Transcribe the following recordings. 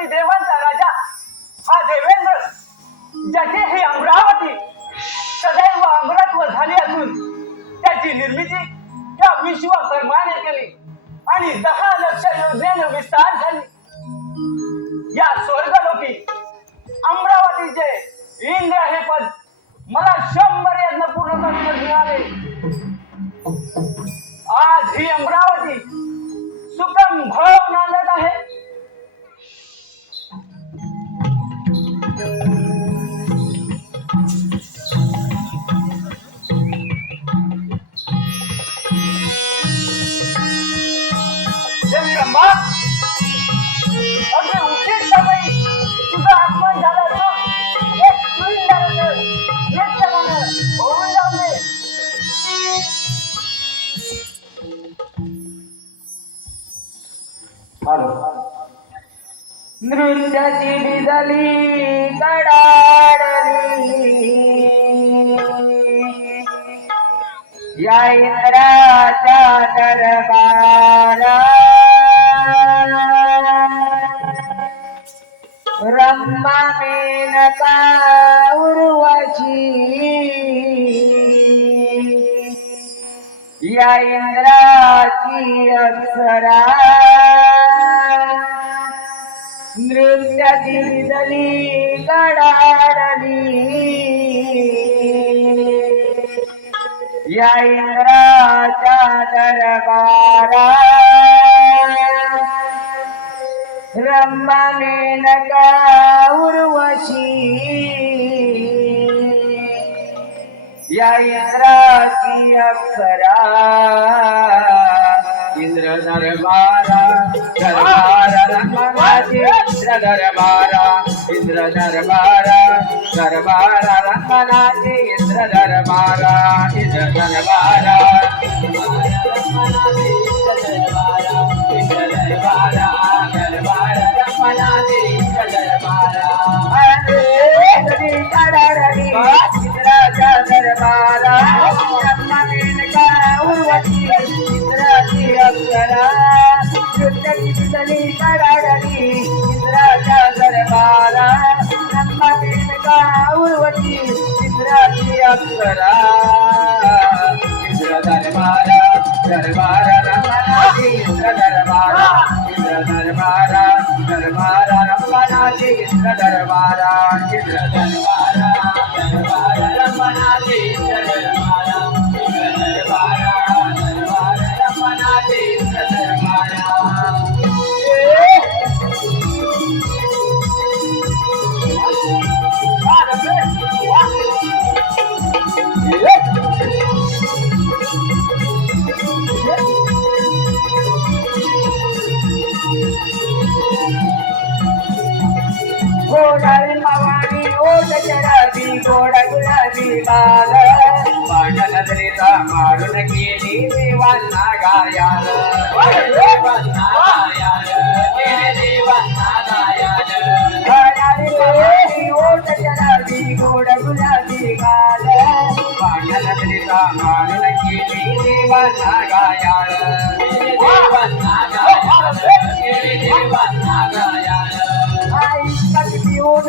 अमरावती देवांचा राजा हा देवेंद्र ज्याचे ही अमरावती सदैव अमरत्व झाली असून त्याची निर्मिती या विश्वकर्माने केली आणि दहा लक्ष योजनेने विस्तार झाली. या स्वर्गलोकी अमरावतीचे इंद्र हे पद मला शंभर यज्ञ पूर्ण करून मिळाले. आज ही अमरावती सुकम भव नृत्याची बिजली कडाडली या इंद्राच्या दरबारा रम्मा मेनका उर्वशी. या इंद्राची अप्सरा नृत्याची बिजली कडाडली या इंद्राच्या दरबारा रम्मा नका उर्वशी. या इंद्राची अक्षरा इंद्र दरबारा दरबारा रंगनाची इंद्र दरबारा इंद्र दरबारा दरबारा रंगनाची इंद्र दरबारा इंद्र दरबारा इंद्र दरबारा दरबारा रंगनाची इंद्र दरबारा अरे कडाडली इंद्राच्या दरबारा. ब्रह्मा मेनका उर्वशी इंद्राची दरबारा इंद्र दरबारा दरबारा इंद्र दरबारा. इंद्र दरबारा दरबारा इंद्र दरबारा. इंद्र दरबारा दरबारा चरावी गोड गुलाबी बाल पांढ नजरेचा मारून गेली देवांना गायाल देवांना गायाल देवांना गायाल गोड गुलाबी गाल पांढ नजरेचा मारून गेली देवांना गायाल देवांना गायाल तेरे देवांना गायाल आई कधी होऊन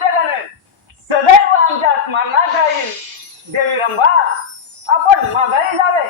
तुझं हे सदैव आमच्या स्मरणात राहील. देवी रंबा आपण माघारी जावे.